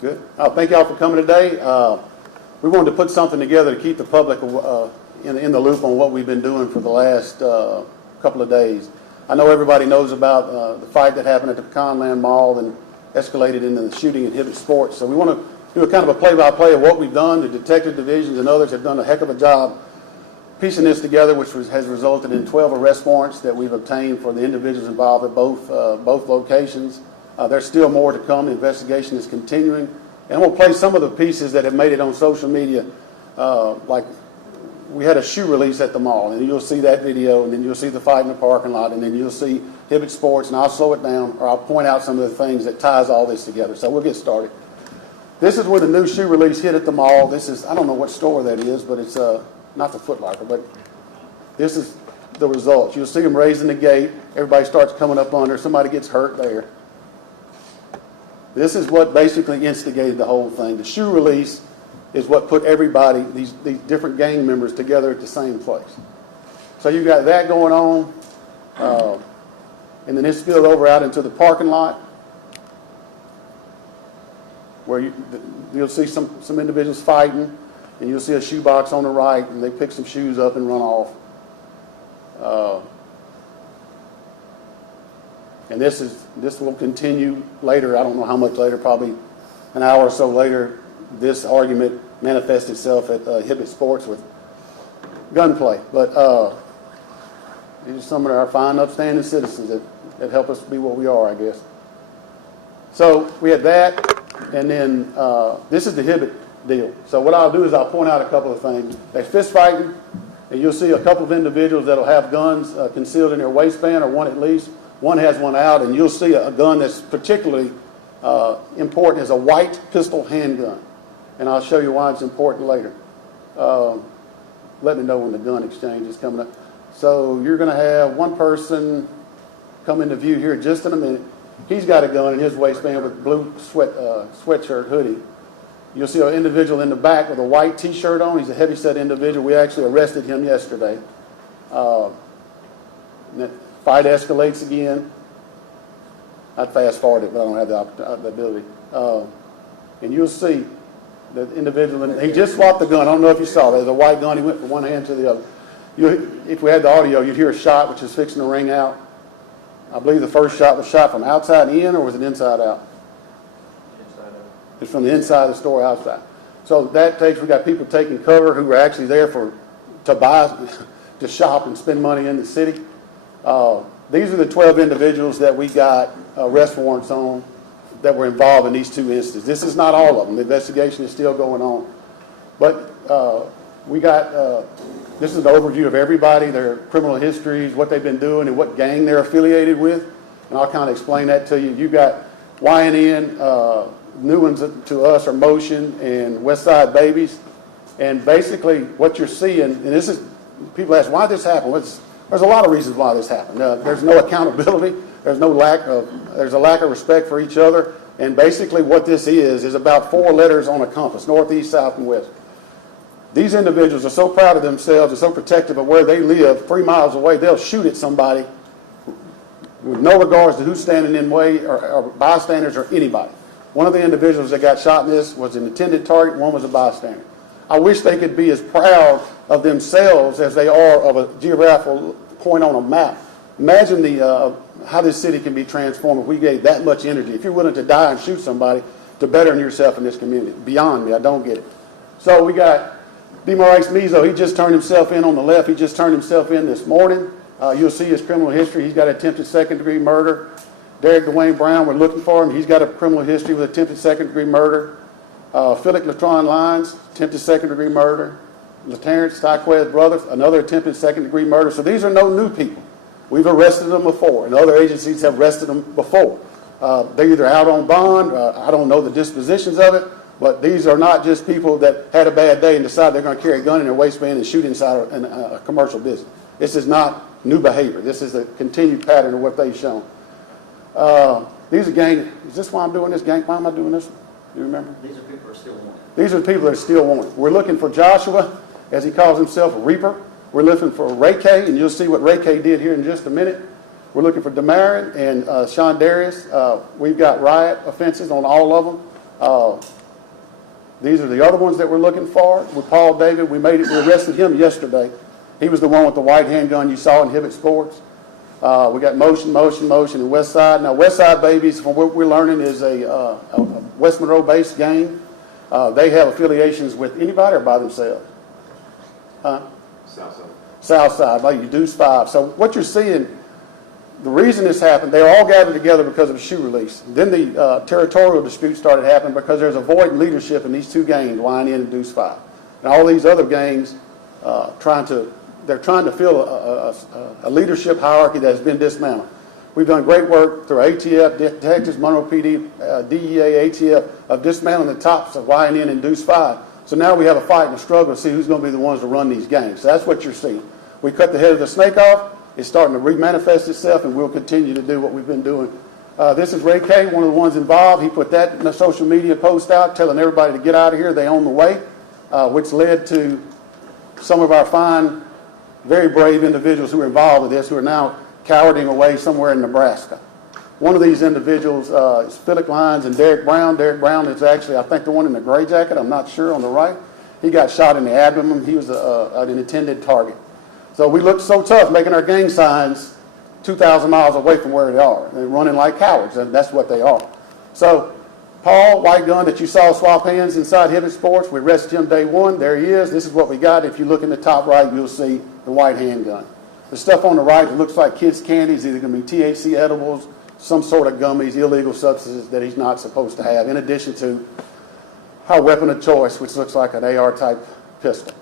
Good. Thank y'all for coming today. We wanted to put something together to keep the public in the loop on what we've been doing for the last couple of days. I know everybody knows about the fight that happened at the Pecanland Mall and escalated into the shooting at Hibbett Sports. So we want to do a kind of a play-by-play of what we've done. The detective divisions and others have done a heck of a job piecing this together, which has resulted in 12 arrest warrants that we've obtained for the individuals involved at both locations. There's still more to come. The investigation is continuing. And we'll play some of the pieces that have made it on social media. Like we had a shoe release at the mall, and you'll see that video, and then you'll see the fight in the parking lot, and then you'll see Hibbett Sports, and I'll slow it down, or I'll point out some of the things that ties all this together. So we'll get started. This is where the new shoe release hit at the mall. This is, I don't know what store that is, but it's not the Foot Locker, but this is the results. You'll see them raising the gate. Everybody starts coming up under. Somebody gets hurt there. This is what basically instigated the whole thing. The shoe release is what put everybody, these different gang members together at the same place. So you got that going on, and then it spilled over out into the parking lot, where you'll see some individuals fighting, and you'll see a shoebox on the right, and they pick some shoes up and run off. And this will continue later. I don't know how much later, probably an hour or so later. This argument manifests itself at Hibbett Sports with gunplay. But these are some of our fine, upstanding citizens that help us be what we are, I guess. So we had that, and then this is the Hibbett deal. So what I'll do is I'll point out a couple of things. They're fist fighting, and you'll see a couple of individuals that'll have guns concealed in their waistband, or one at least. One has one out, and you'll see a gun that's particularly important is a white pistol handgun. And I'll show you why it's important later. Let me know when the gun exchange is coming up. So you're going to have one person come into view here just in a minute. He's got a gun in his waistband with blue sweatshirt hoodie. You'll see an individual in the back with a white T-shirt on. He's a heavy-set individual. We actually arrested him yesterday. Fight escalates again. I'd fast forward it, but I don't have the ability. And you'll see the individual, and he just swapped the gun. I don't know if you saw that. There's a white gun. He went from one hand to the other. If we had the audio, you'd hear a shot, which is fixing to ring out. I believe the first shot was shot from outside in, or was it inside out? Inside out. It's from the inside of the store outside. So that takes, we got people taking cover who were actually there to shop and spend money in the city. These are the 12 individuals that we got arrest warrants on that were involved in these two instances. This is not all of them. The investigation is still going on. But we got, this is an overview of everybody, their criminal histories, what they've been doing, and what gang they're affiliated with. And I'll kind of explain that to you. You got YNN, new ones to us are Motion and West Side Babies. And basically what you're seeing, and this is, people ask, why did this happen? There's a lot of reasons why this happened. There's no accountability. There's a lack of respect for each other. And basically what this is about 4 letters on a compass, north, east, south, and west. These individuals are so proud of themselves and so protective of where they live, 3 miles away, they'll shoot at somebody with no regards to who's standing in the way or bystanders or anybody. One of the individuals that got shot in this was an intended target, one was a bystander. I wish they could be as proud of themselves as they are of a geographical point on a map. Imagine how this city can be transformed if we gave that much energy. If you're willing to die and shoot somebody to better yourself in this community. Beyond me, I don't get it. So we got DeMaurice Mizo. He just turned himself in on the left. He just turned himself in this morning. You'll see his criminal history. He's got attempted second-degree murder. Derek Dwayne Brown, we're looking for him. He's got a criminal history with attempted second-degree murder. Philip Latron Lyons, attempted second-degree murder. LaTerrence Tyquez Brothers, another attempted second-degree murder. So these are no new people. We've arrested them before, and other agencies have arrested them before. They're either out on bond, I don't know the dispositions of it, but these are not just people that had a bad day and decide they're going to carry a gun in their waistband and shoot inside a commercial business. This is not new behavior. This is a continued pattern of what they've shown. These are gang, is this why I'm doing this, gang? Why am I doing this? Do you remember? These are people who are still wanted. These are people that are still wanted. We're looking for Joshua, as he calls himself, a Reaper. We're looking for Ray K, and you'll see what Ray K did here in just a minute. We're looking for Damarin and Sean Darius. We've got riot offenses on all of them. These are the other ones that we're looking for. With Paul David, we arrested him yesterday. He was the one with the white handgun you saw in Hibbett Sports. We got motion in West Side. Now, West Side Babies, from what we're learning, is a West Monroe-based gang. They have affiliations with anybody or by themselves? Huh? Southside, like Deuce 5. So what you're seeing, the reason this happened, they all gathered together because of a shoe release. Then the territorial dispute started happening because there's a void in leadership in these two gangs, YN and Deuce 5. And all these other gangs they're trying to fill a leadership hierarchy that has been dismantled. We've done great work through ATF, detectives, Monroe PD, DEA, ATF, of dismantling the tops of YN and Deuce 5. So now we have a fight and a struggle to see who's going to be the ones to run these gangs. So that's what you're seeing. We cut the head of the snake off. It's starting to remanifest itself, and we'll continue to do what we've been doing. This is Ray K, one of the ones involved. He put that in a social media post out telling everybody to get out of here. They own the way, which led to some of our fine, very brave individuals who were involved with this who are now cowarding away somewhere in Nebraska. One of these individuals is Philip Lyons and Derek Brown. Derek Brown is actually, I think, the one in the gray jacket. I'm not sure, on the right. He got shot in the abdomen. He was an intended target. So we looked so tough making our gang signs 2,000 miles away from where they are. They're running like cowards, and that's what they are. So Paul, white gun that you saw swap hands inside Hibbett Sports, we arrested him day one. There he is. This is what we got. If you look in the top right, you'll see the white handgun. The stuff on the right, it looks like kids' candy. It's either going to be THC edibles, some sort of gummies, illegal substances that he's not supposed to have, in addition to our weapon of choice, which looks like an AR-type pistol.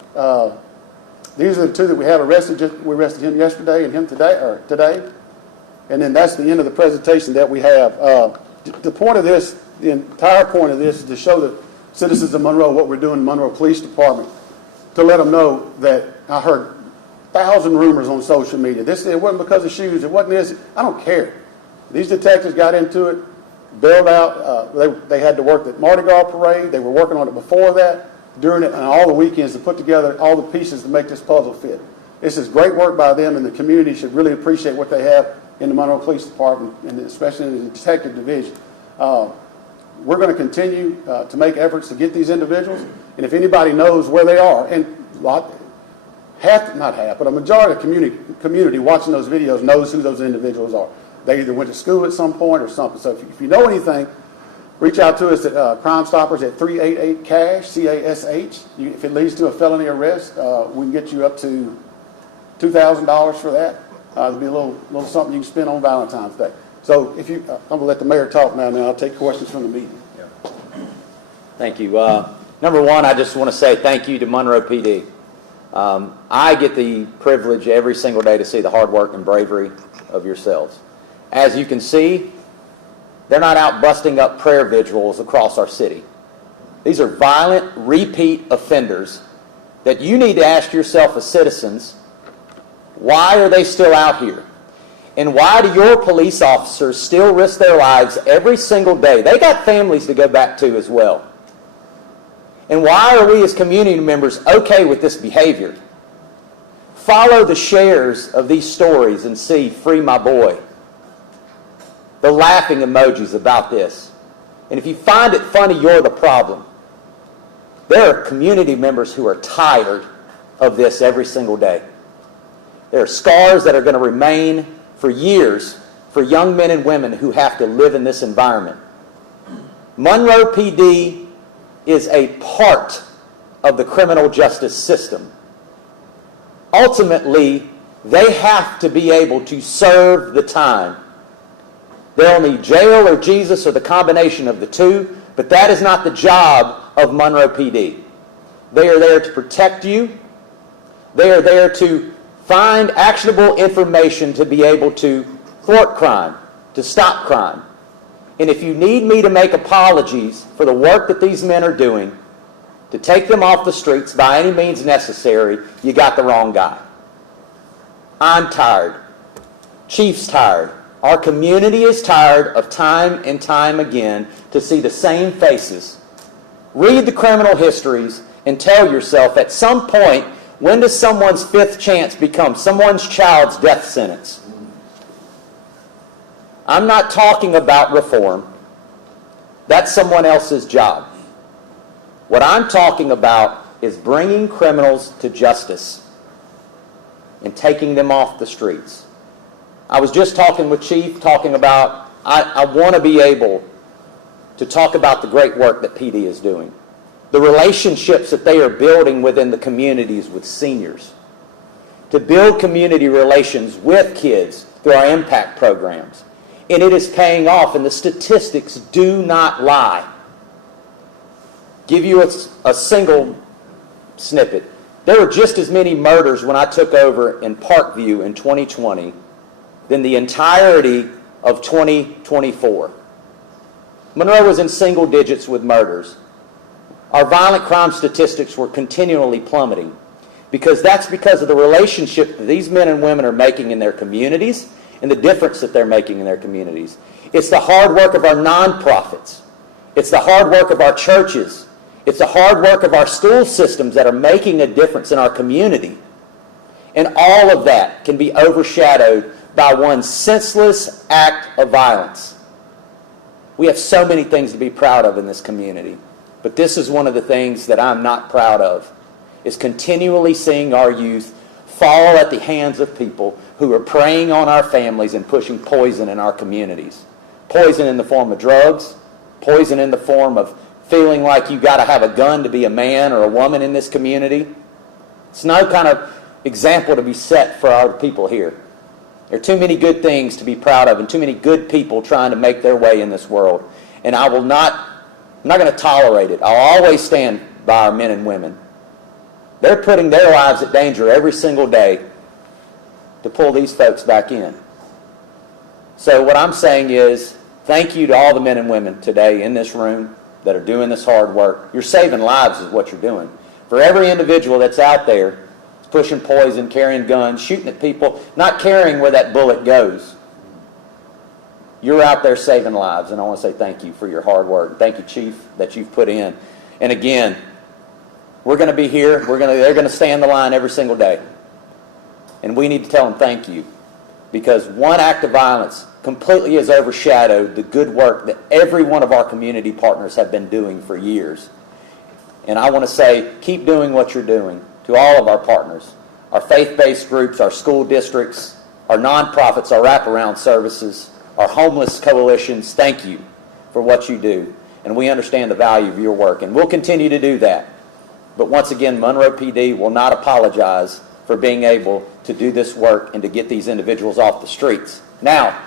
These are the two that we have arrested. We arrested him yesterday and him today. And then that's the end of the presentation that we have. The point of this, the entire point of this, is to show the citizens of Monroe what we're doing in the Monroe Police Department, to let them know that I heard 1,000 rumors on social media. It wasn't because of shoes. It wasn't this. I don't care. These detectives got into it, bailed out. They had to work the Mardi Gras parade. They were working on it before that, during it, and all the weekends to put together all the pieces to make this puzzle fit. This is great work by them, and the community should really appreciate what they have in the Monroe Police Department, and especially in the Detective Division. We're going to continue to make efforts to get these individuals, and if anybody knows where they are, and not half, but a majority of the community watching those videos knows who those individuals are. They either went to school at some point or something. So if you know anything, reach out to us at Crime Stoppers at 388-CASH, C-A-S-H. If it leads to a felony arrest, we can get you up to $2,000 for that. It'll be a little something you can spend on Valentine's Day. So if you, I'm going to let the mayor talk now. I'll take questions from the meeting. Yeah. Thank you. Number one, I just want to say thank you to Monroe PD. I get the privilege every single day to see the hard work and bravery of yourselves. As you can see, they're not out busting up prayer vigils across our city. These are violent, repeat offenders that you need to ask yourself as citizens, why are they still out here? And why do your police officers still risk their lives every single day? They got families to go back to as well. And why are we as community members okay with this behavior? Follow the shares of these stories and see Free My Boy. The laughing emojis about this. And if you find it funny, you're the problem. There are community members who are tired of this every single day. There are scars that are going to remain for years for young men and women who have to live in this environment. Monroe PD is a part of the criminal justice system. Ultimately, they have to be able to serve the time. They'll need jail or Jesus or the combination of the two, but that is not the job of Monroe PD. They are there to protect you. They are there to find actionable information to be able to thwart crime, to stop crime. And if you need me to make apologies for the work that these men are doing, to take them off the streets by any means necessary, you got the wrong guy. I'm tired. Chief's tired. Our community is tired of time and time again to see the same faces. Read the criminal histories and tell yourself at some point, when does someone's fifth chance become someone's child's death sentence? I'm not talking about reform. That's someone else's job. What I'm talking about is bringing criminals to justice and taking them off the streets. I was just talking with Chief, talking about, I want to be able to talk about the great work that PD is doing, the relationships that they are building within the communities with seniors, to build community relations with kids through our impact programs. And it is paying off, and the statistics do not lie. Give you a single snippet. There were just as many murders when I took over in Parkview in 2020 than the entirety of 2024. Monroe was in single digits with murders. Our violent crime statistics were continually plummeting because that's because of the relationship that these men and women are making in their communities and the difference that they're making in their communities. It's the hard work of our nonprofits. It's the hard work of our churches. It's the hard work of our school systems that are making a difference in our community. And all of that can be overshadowed by one senseless act of violence. We have so many things to be proud of in this community, but this is one of the things that I'm not proud of, is continually seeing our youth fall at the hands of people who are preying on our families and pushing poison in our communities. Poison in the form of drugs, poison in the form of feeling like you got to have a gun to be a man or a woman in this community. It's no kind of example to be set for our people here. There are too many good things to be proud of and too many good people trying to make their way in this world. And I'm not going to tolerate it. I'll always stand by our men and women. They're putting their lives at danger every single day to pull these folks back in. So what I'm saying is, thank you to all the men and women today in this room that are doing this hard work. You're saving lives is what you're doing. For every individual that's out there pushing poison, carrying guns, shooting at people, not caring where that bullet goes, you're out there saving lives. And I want to say thank you for your hard work. Thank you, Chief, that you've put in. And again, we're going to be here. They're going to stay in the line every single day. And we need to tell them thank you, because one act of violence completely has overshadowed the good work that every one of our community partners have been doing for years. And I want to say, keep doing what you're doing to all of our partners, our faith-based groups, our school districts, our nonprofits, our wraparound services, our homeless coalitions. Thank you for what you do. And we understand the value of your work, and we'll continue to do that. But once again, Monroe PD will not apologize for being able to do this work and to get these individuals off the streets. Now,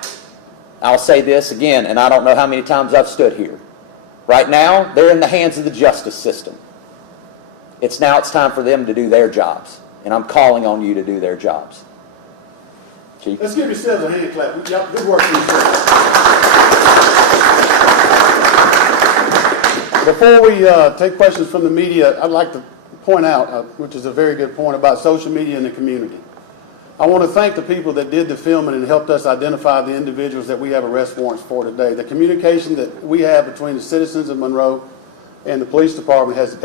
I'll say this again, and I don't know how many times I've stood here. Right now, they're in the hands of the justice system. It's time for them to do their jobs, and I'm calling on you to do their jobs. Chief? Let's give yourselves a hand clap. Good work for yourselves. Before we take questions from the media, I'd like to point out, which is a very good point, about social media in the community. I want to thank the people that did the filming and helped us identify the individuals that we have arrest warrants for today. The communication that we have between the citizens of Monroe and the police department has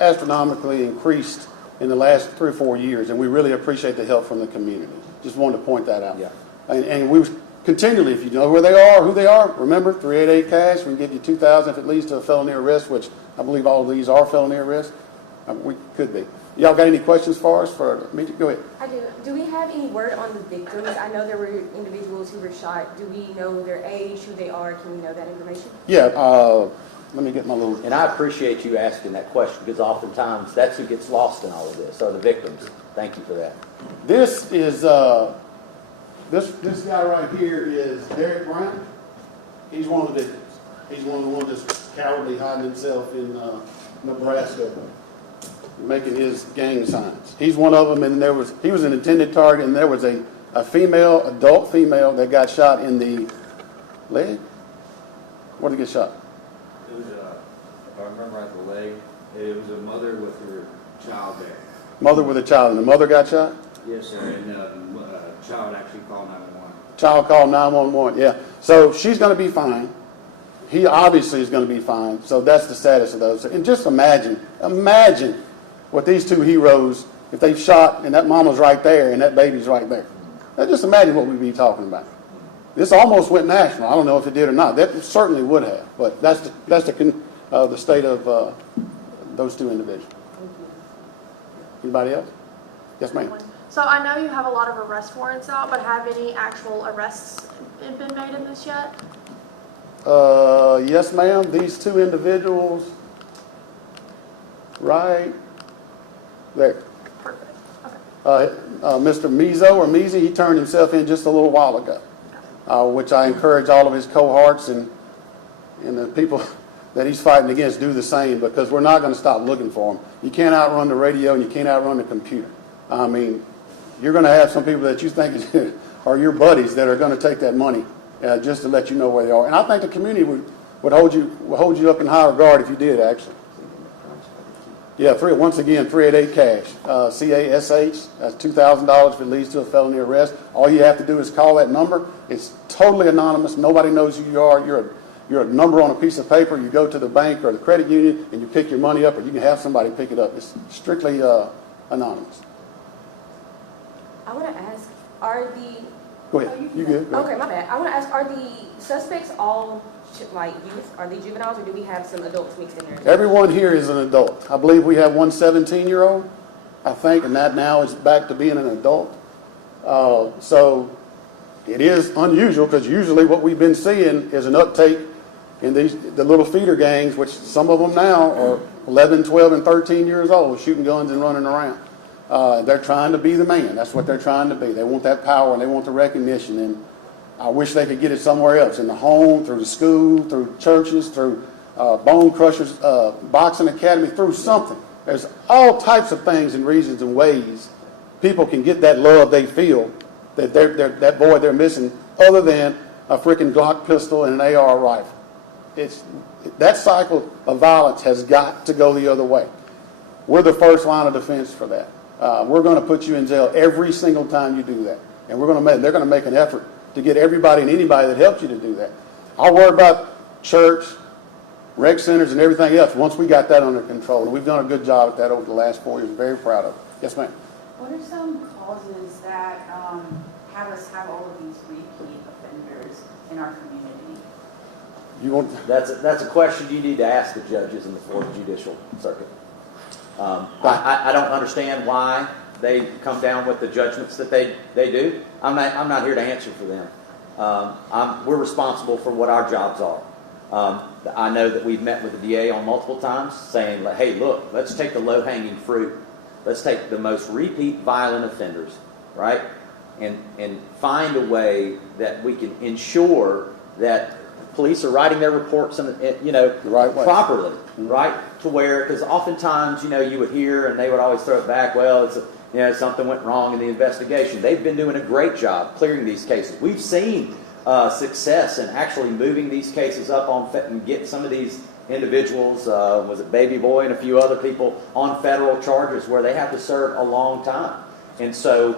astronomically increased in the last 3 or 4 years, and we really appreciate the help from the community. Just wanted to point that out. Yeah. And we continually, if you know where they are, who they are, remember, 388 cash, we can give you $2,000 if it leads to a felony arrest, which I believe all of these are felony arrests. We could be. Y'all got any questions for us? Go ahead. I do. Do we have any word on the victims? I know there were individuals who were shot. Do we know their age, who they are? Can we know that information? Yeah. Let me get my little... And I appreciate you asking that question, because oftentimes that's who gets lost in all of this, are the victims. Thank you for that. This is, this guy right here is Derek Brown. He's one of the victims. He's one of the ones that's cowardly hiding himself in Nebraska, making his gang signs. He's one of them, and he was an intended target, and there was a adult female that got shot in the leg. Where did he get shot? It was, if I remember right, the leg. It was a mother with her child there. Mother with a child, and the mother got shot? Yes, sir, and child actually called 911. Child called 911, yeah. So she's going to be fine. He obviously is going to be fine. So that's the status of those. And just imagine what these two heroes, if they shot and that mama's right there and that baby's right there. Now just imagine what we'd be talking about. This almost went national. I don't know if it did or not. That certainly would have, but that's the state of those two individuals. Anybody else? Yes, ma'am. So I know you have a lot of arrest warrants out, but have any actual arrests been made in this yet? Yes, ma'am. These two individuals, right there. Perfect. Okay. Mr. Mizo or Mizi, he turned himself in just a little while ago, which I encourage all of his cohorts and the people that he's fighting against do the same, because we're not going to stop looking for him. You can't outrun the radio and you can't outrun the computer. I mean, you're going to have some people that you think are your buddies that are going to take that money just to let you know where they are. And I think the community would hold you up in high regard if you did, actually. Yeah, once again, 388 cash. CASH, that's $2,000 if it leads to a felony arrest. All you have to do is call that number. It's totally anonymous. Nobody knows who you are. You're a number on a piece of paper. You go to the bank or the credit union and you pick your money up, or you can have somebody pick it up. It's strictly anonymous. I want to ask, are the... Go ahead. You good? Go ahead. Okay, my bad. I want to ask, are the suspects all like youth? Are they juveniles, or do we have some adults mixed in there? Everyone here is an adult. I believe we have one 17-year-old, I think, and that now is back to being an adult. So it is unusual, because usually what we've been seeing is an uptake in the little feeder gangs, which some of them now are 11, 12, and 13 years old, shooting guns and running around. They're trying to be the man. That's what they're trying to be. They want that power and they want the recognition. And I wish they could get it somewhere else, in the home, through the school, through churches, through Bone Crushers, Boxing Academy, through something. There's all types of things and reasons and ways people can get that love they feel that that void they're missing, other than a freaking Glock pistol and an AR rifle. That cycle of violence has got to go the other way. We're the first line of defense for that. We're going to put you in jail every single time you do that, and they're going to make an effort to get everybody and anybody that helps you to do that. I'll worry about church, rec centers, and everything else once we got that under control. And we've done a good job at that over the last 4 years. Very proud of it. Yes, ma'am. What are some causes that have us have all of these repeat offenders in our community? That's a question you need to ask the judges in the Fourth Judicial Circuit. I don't understand why they come down with the judgments that they do. I'm not here to answer for them. We're responsible for what our jobs are. I know that we've met with the DA on multiple times saying, hey, look, let's take the low-hanging fruit. Let's take the most repeat violent offenders, right? And find a way that we can ensure that police are writing their reports in, the right way, properly, right? To where, because oftentimes, you would hear and they would always throw it back, well, it's something went wrong in the investigation. They've been doing a great job clearing these cases. We've seen success in actually moving these cases up and getting some of these individuals, was it Baby Boy and a few other people, on federal charges where they have to serve a long time. And so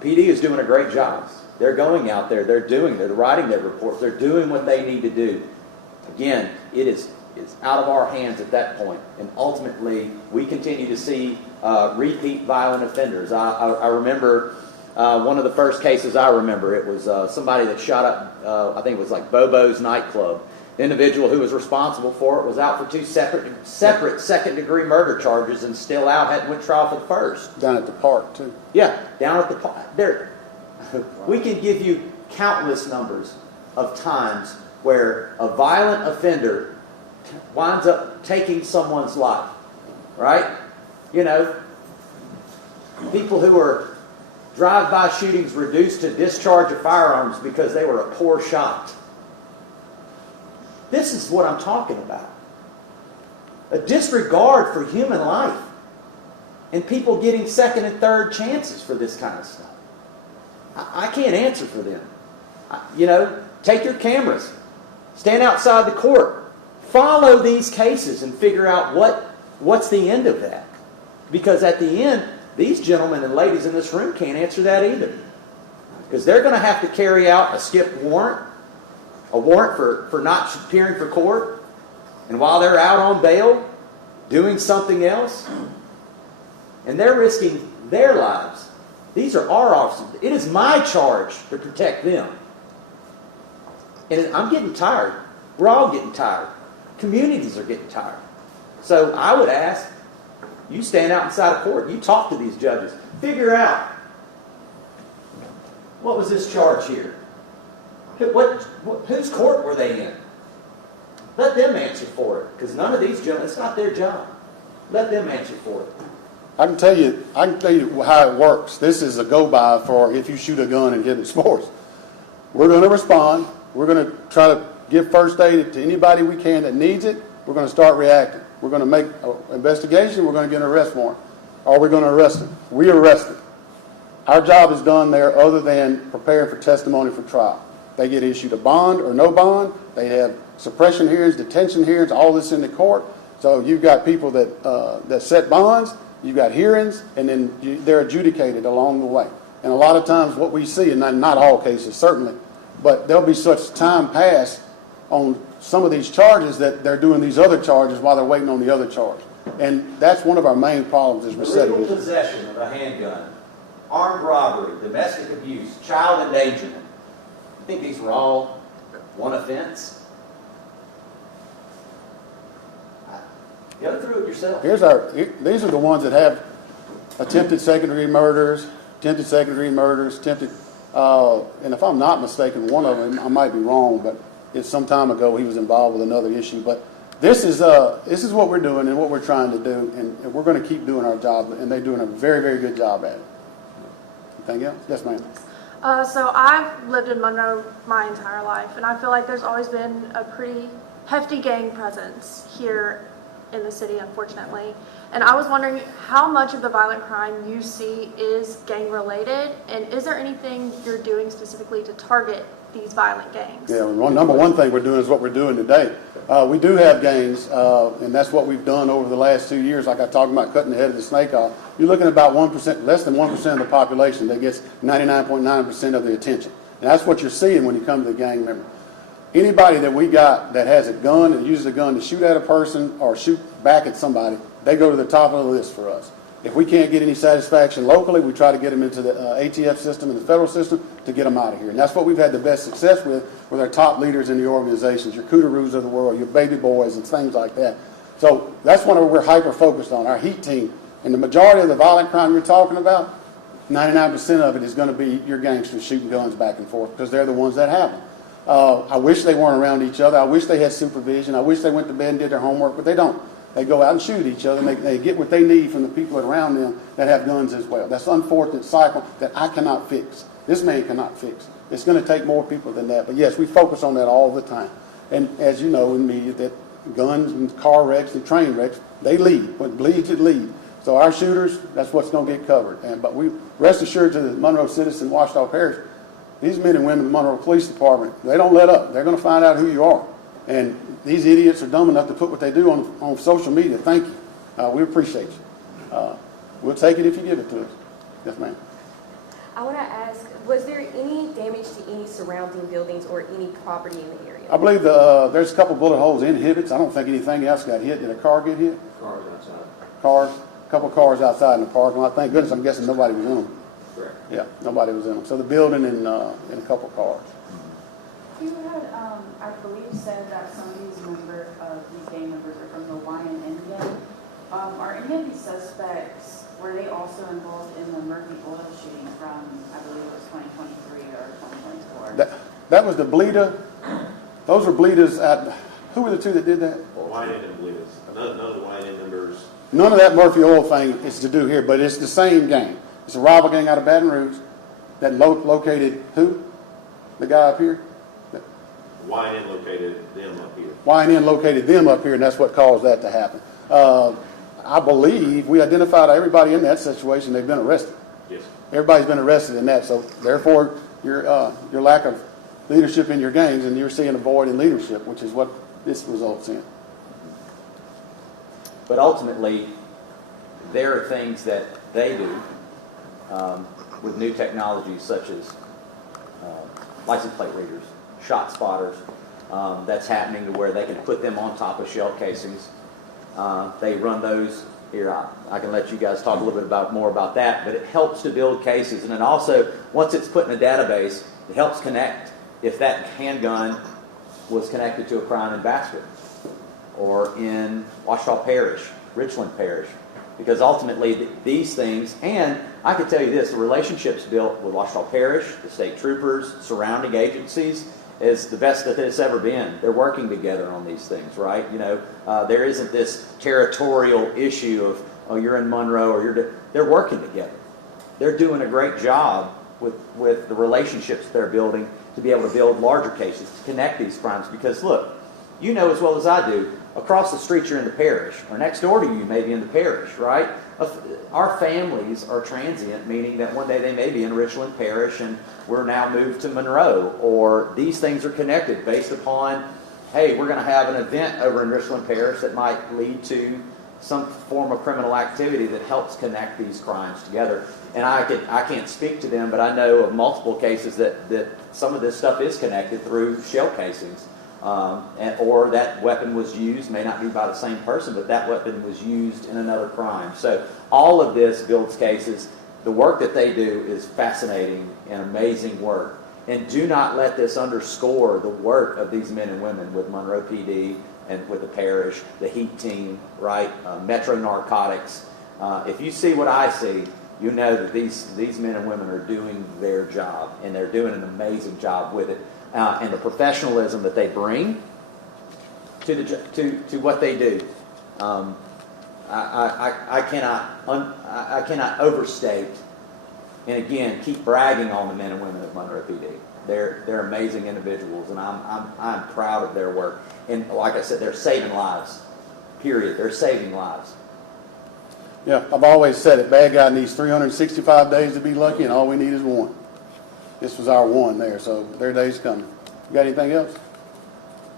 PD is doing a great job. They're going out there, they're writing their reports, they're doing what they need to do. Again, it's out of our hands at that point. And ultimately, we continue to see repeat violent offenders. I remember one of the first cases I remember, it was somebody that shot up, I think it was like Bobo's nightclub. The individual who was responsible for it was out for two separate second-degree murder charges and still out, hadn't went to trial for the first. Down at the park, too. Yeah, down at the park. We can give you countless numbers of times where a violent offender winds up taking someone's life, right? People who are drive-by shootings reduced to discharge of firearms because they were a poor shot. This is what I'm talking about. A disregard for human life and people getting second and third chances for this kind of stuff. I can't answer for them. Take your cameras, stand outside the court, follow these cases and figure out what's the end of that. Because at the end, these gentlemen and ladies in this room can't answer that either. Because they're going to have to carry out a skipped warrant, a warrant for not appearing for court, and while they're out on bail, doing something else, and they're risking their lives. These are our officers. It is my charge to protect them. And I'm getting tired. We're all getting tired. Communities are getting tired. So I would ask, you stand out inside of court, you talk to these judges, figure out, what was this charge here? Whose court were they in? Let them answer for it, because none of these gentlemen, it's not their job. Let them answer for it. I can tell you how it works. This is a go-by for if you shoot a gun in Hibbett Sports. We're going to respond. We're going to try to give first aid to anybody we can that needs it. We're going to start reacting. We're going to make an investigation. We're going to get an arrest warrant. Or we're going to arrest them. We arrest them. Our job is done there other than preparing for testimony for trial. They get issued a bond or no bond. They have suppression hearings, detention hearings, all this in the court. So you've got people that set bonds, you've got hearings, and then they're adjudicated along the way. And a lot of times what we see, and not all cases certainly, but there'll be such time passed on some of these charges that they're doing these other charges while they're waiting on the other charge. And that's one of our main problems is Illegal recidivism. possession of a handgun, armed robbery, domestic abuse, child endangerment. You think these were all one offense? Go through it yourself. These are the ones that have attempted second-degree murders, and if I'm not mistaken, one of them, I might be wrong, but it's some time ago he was involved with another issue. But this is what we're doing and what we're trying to do, and we're going to keep doing our job, and they're doing a very, very good job at it. Anything else? Yes, ma'am. So I've lived in Monroe my entire life, and I feel like there's always been a pretty hefty gang presence here in the city, unfortunately. And I was wondering how much of the violent crime you see is gang related, and is there anything you're doing specifically to target these violent gangs? Yeah, number one thing we're doing is what we're doing today. We do have gangs, and that's what we've done over the last 2 years. Like I talked about cutting the head of the snake off. You're looking at about 1%, less than 1% of the population that gets 99.9% of the attention. And that's what you're seeing when you come to the gang member. Anybody that we got that has a gun and uses a gun to shoot at a person or shoot back at somebody, they go to the top of the list for us. If we can't get any satisfaction locally, we try to get them into the ATF system and the federal system to get them out of here. And that's what we've had the best success with our top leaders in the organizations, your Cootaroos of the world, your baby boys and things like that. So that's what we're hyper-focused on, our HEAT team. And the majority of the violent crime you're talking about, 99% of it is going to be your gangsters shooting guns back and forth because they're the ones that have them. I wish they weren't around each other. I wish they had supervision. I wish they went to bed and did their homework, but they don't. They go out and shoot each other, and they get what they need from the people around them that have guns as well. That's an unfortunate cycle that I cannot fix. This man cannot fix. It's going to take more people than that. But yes, we focus on that all the time. And as you know in media, that guns and car wrecks and train wrecks, they lead. What bleeds, it leads. So our shooters, that's what's going to get covered. But we rest assured to the Monroe citizen, Washita Parish, these men and women in the Monroe Police Department, they don't let up. They're going to find out who you are. And these idiots are dumb enough to put what they do on social media. Thank you. We appreciate you. We'll take it if you give it to us. Yes, ma'am. I want to ask, was there any damage to any surrounding buildings or any property in the area? I believe there's a couple bullet holes in Hibbett's. I don't think anything else got hit. Did a car get hit? Cars outside. Cars. A couple cars outside in the parking lot. Thank goodness. I'm guessing nobody was in them. Correct. Yeah, nobody was in them. So the building and a couple cars. You had, I believe, said that some of these gang members are from the YN Indian. Are any of these suspects, were they also involved in the Murphy oil shooting from, I believe it was 2023 or 2024? That was the bleeder. Those were bleeders at, who were the two that did that? Well, YN didn't believe us. None of the YN members. None of that Murphy oil thing is to do here, but it's the same gang. It's a rival gang out of Baton Rouge that located who? The guy up here? YN located them up here. YN located them up here, and that's what caused that to happen. I believe we identified everybody in that situation. They've been arrested. Yes. Everybody's been arrested in that. So therefore, your lack of leadership in your gangs, and you're seeing a void in leadership, which is what this results in. But ultimately, there are things that they do with new technologies such as license plate readers, shot spotters, that's happening to where they can put them on top of shell casings. They run those here. I can let you guys talk a little bit more about that, but it helps to build cases. And then also, once it's put in a database, it helps connect. If that handgun was connected to a crime in Basswood or in Washita Parish, Richland Parish. Because ultimately, these things, and I can tell you this, the relationships built with Washita Parish, the state troopers, surrounding agencies, is the best that it's ever been. They're working together on these things, right? You know, there isn't this territorial issue of, oh, you're in Monroe, or they're working together. They're doing a great job with the relationships they're building to be able to build larger cases, to connect these crimes. Because look, you know as well as I do, across the street you're in the parish, or next door to you may be in the parish, right? Our families are transient, meaning that one day they may be in Richland Parish and we're now moved to Monroe, or these things are connected based upon, hey, we're going to have an event over in Richland Parish that might lead to some form of criminal activity that helps connect these crimes together. And I can't speak to them, but I know of multiple cases that some of this stuff is connected through shell casings. Or that weapon was used, may not be by the same person, but that weapon was used in another crime. So all of this builds cases. The work that they do is fascinating and amazing work. And do not let this underscore the work of these men and women with Monroe PD and with the parish, the HEAT team, right? Metro Narcotics. If you see what I see, you know that these men and women are doing their job, and they're doing an amazing job with it. And the professionalism that they bring to what they do, I cannot overstate, and again keep bragging on the men and women of Monroe PD. They're amazing individuals, and I'm proud of their work. And like I said, they're saving lives. Period. They're saving lives. Yeah, I've always said it. Bad guy needs 365 days to be lucky, and all we need is one. This was our one there, so their day's coming. You got anything else?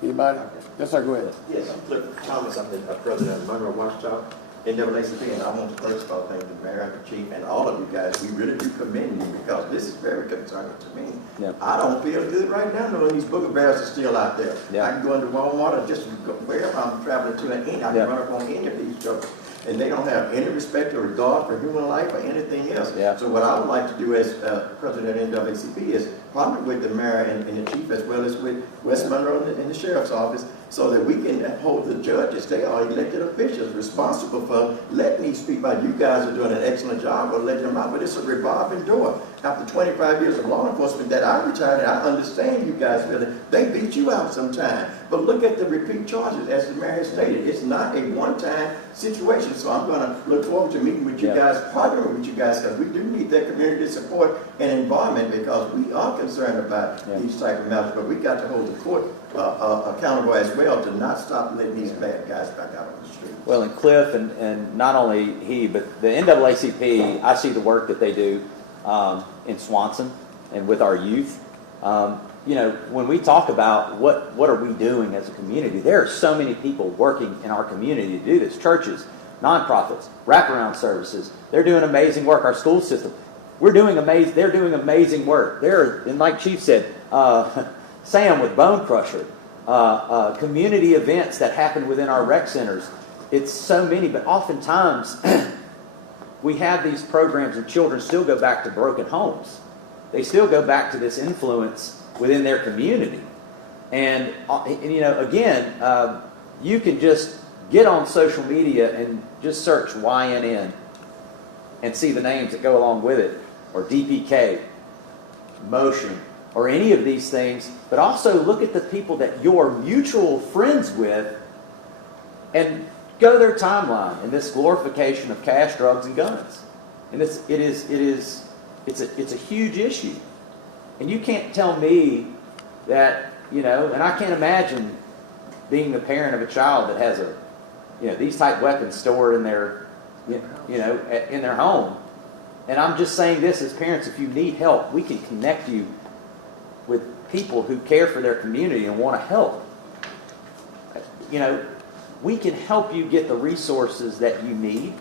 Anybody? Yes, sir, go ahead. Yes, I'm Cliff Thomas. I'm the president of Monroe Washita NAACP, and I want to first of all thank the mayor and the chief and all of you guys. We really do commend you because this is very concerning to me. Yep. I don't feel good right now knowing these booger bears are still out there. Yep. I can go into Walmart or just go wherever I'm traveling to, and I can Yep. run up on any of these trucks. And they don't have any respect or regard for human life or anything else. Yeah. So what I would like to do as president of NAACP is partner with the mayor and the chief as well as with West Monroe and the sheriff's office so that we can hold the judges. They are elected officials responsible for letting these people out. You guys are doing an excellent job of letting them out, but it's a revolving door. After 25 years of law enforcement that I retired, I understand you guys really. They beat you out sometime. But look at the repeat charges, as the mayor has stated. It's not a one-time situation. So I'm going to look forward to meeting with you guys, partnering with you guys, because we do need that community support and involvement because we are concerned about these type of matters. But we got to hold the court accountable as well to not stop letting these bad guys back out on the street. Well, and Cliff, and not only he, but the NAACP, I see the work that they do in Swanson and with our youth. You know, when we talk about what are we doing as a community, there are so many people working in our community to do this. Churches, nonprofits, wraparound services, they're doing amazing work. Our school system, they're doing amazing work. And like Chief said, Sam with Bone Crusher, community events that happen within our rec centers. It's so many, but oftentimes we have these programs and children still go back to broken homes. They still go back to this influence within their community. And you know, again, you can just get on social media and just search YNN and see the names that go along with it, or DPK, Motion, or any of these things, but also look at the people that you're mutual friends with and go their timeline in this glorification of cash, drugs, and guns. And it's a huge issue. And you can't tell me that, you know, and I can't imagine being the parent of a child that has these type weapons stored in their, in their home. And I'm just saying this as parents, if you need help, we can connect you with people who care for their community and want to help. You know, we can help you get the resources that you need.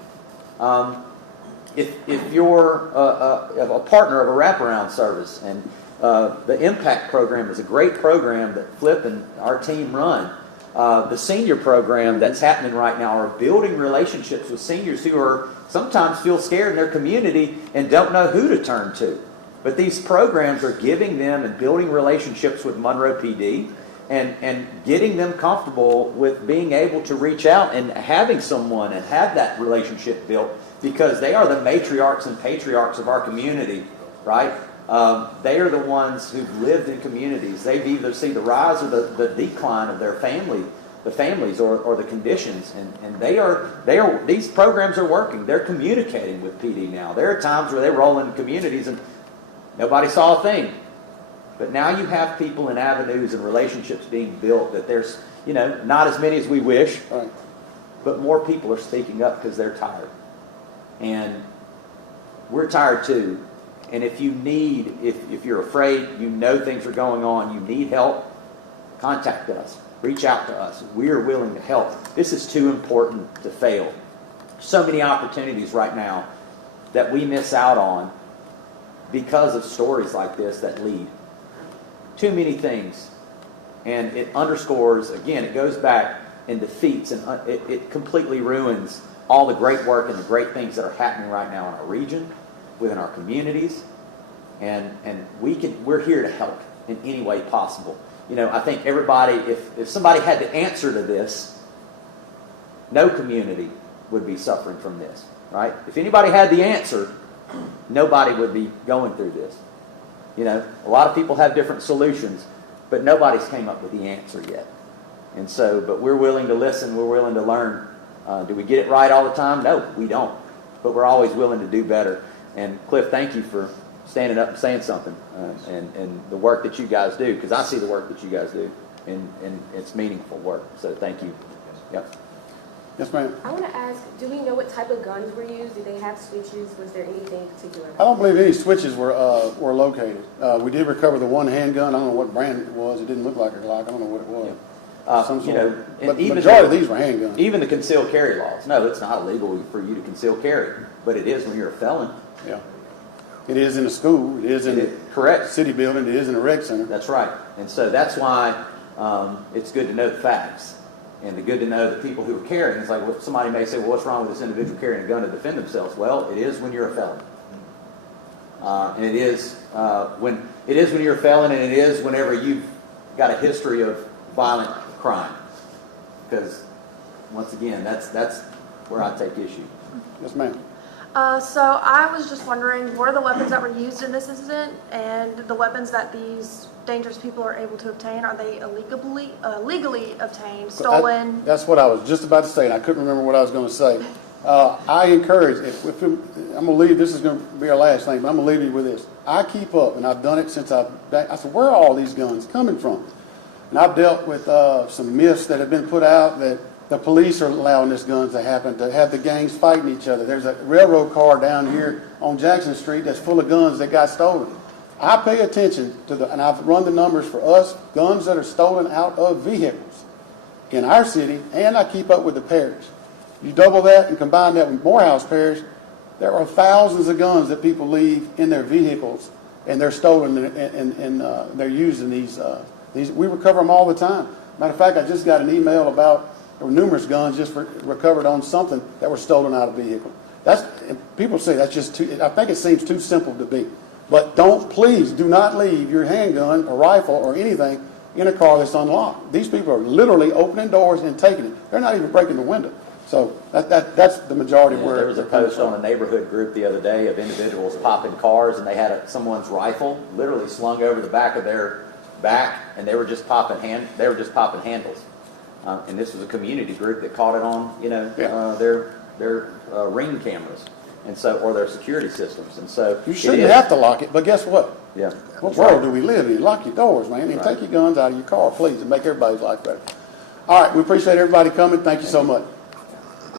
If you're a partner of a wraparound service, and the Impact program is a great program that Flip and our team run. The senior program that's happening right now are building relationships with seniors who are sometimes feel scared in their community and don't know who to turn to. But these programs are giving them and building relationships with Monroe PD and getting them comfortable with being able to reach out and having someone and have that relationship built, because they are the matriarchs and patriarchs of our community, right? They are the ones who've lived in communities. They've either seen the rise or the decline of their families or the conditions, and these programs are working. They're communicating with PD now. There are times where they roll in communities and nobody saw a thing. But now you have people and avenues and relationships being built that there's, not as many as we wish, Right. but more people are speaking up because they're tired. And we're tired too. And if you need, if you're afraid, things are going on, you need help, contact us. Reach out to us. We are willing to help. This is too important to fail. So many opportunities right now that we miss out on because of stories like this that lead. Too many things. And it underscores, again, it goes back and defeats, and it completely ruins all the great work and the great things that are happening right now in our region, within our communities. And we're here to help in any way possible. I think everybody, if somebody had the answer to this, no community would be suffering from this, right? If anybody had the answer, nobody would be going through this. A lot of people have different solutions, but nobody's came up with the answer yet. And so, but we're willing to listen, we're willing to learn. Do we get it right all the time? No, we don't. But we're always willing to do better. And Cliff, thank you for standing up and saying something, and the work that you guys do, because I see the work that you guys do, and it's meaningful work. So thank you. Yep. Yes, ma'am. I want to ask, do we know what type of guns were used? Did they have switches? Was there anything particular? I don't believe any switches were located. We did recover the one handgun. I don't know what brand it was. It didn't look like a Glock. I don't know what it was. Some sort of, but the majority of these were handguns. Even the concealed carry laws. No, it's not illegal for you to conceal carry, but it is when you're a felon. Yeah. It is in the school. It is in the correct city building. It is in the rec center. That's right. And so that's why it's good to know the facts, and good to know that people who are carrying. It's like, well, somebody may say, well, what's wrong with this individual carrying a gun to defend themselves? Well, it is when you're a felon. And it is when you're a felon, and it is whenever you've got a history of violent crime. Because once again, that's where I take issue. Yes, ma'am. So I was just wondering, what are the weapons that were used in this incident, and the weapons that these dangerous people are able to obtain, are they legally obtained, stolen? That's what I was just about to say, and I couldn't remember what I was going to say. I encourage, I'm going to leave, this is going to be our last thing, but I'm going to leave you with this. I keep up, and I've done it since I said, where are all these guns coming from? And I've dealt with some myths that have been put out that the police are allowing this guns to happen, to have the gangs fighting each other. There's a railroad car down here on Jackson Street that's full of guns that got stolen. I pay attention to and I've run the numbers for us, guns that are stolen out of vehicles in our city, and I keep up with the parish. You double that and combine that with Morehouse Parish, there are thousands of guns that people leave in their vehicles, and they're stolen, and they're used in these. We recover them all the time. Matter of fact, I just got an email about there were numerous guns just recovered on something that were stolen out of vehicle. People say that's just too. I think it seems too simple to be. But please do not leave your handgun or rifle or anything in a car that's unlocked. These people are literally opening doors and taking it. They're not even breaking the window. So that's the majority where. There was a post on a neighborhood group the other day of individuals popping cars, and they had someone's rifle literally slung over the back of their back, and they were just popping handles. And this was a community group that caught it on, their ring cameras, and so, or their security systems, and so you shouldn't have to lock it. But guess what? Yeah. What world do we live in? Lock your doors, man, and take your guns out of your car, please, and make everybody's life better. All right, we appreciate everybody coming. Thank you so much.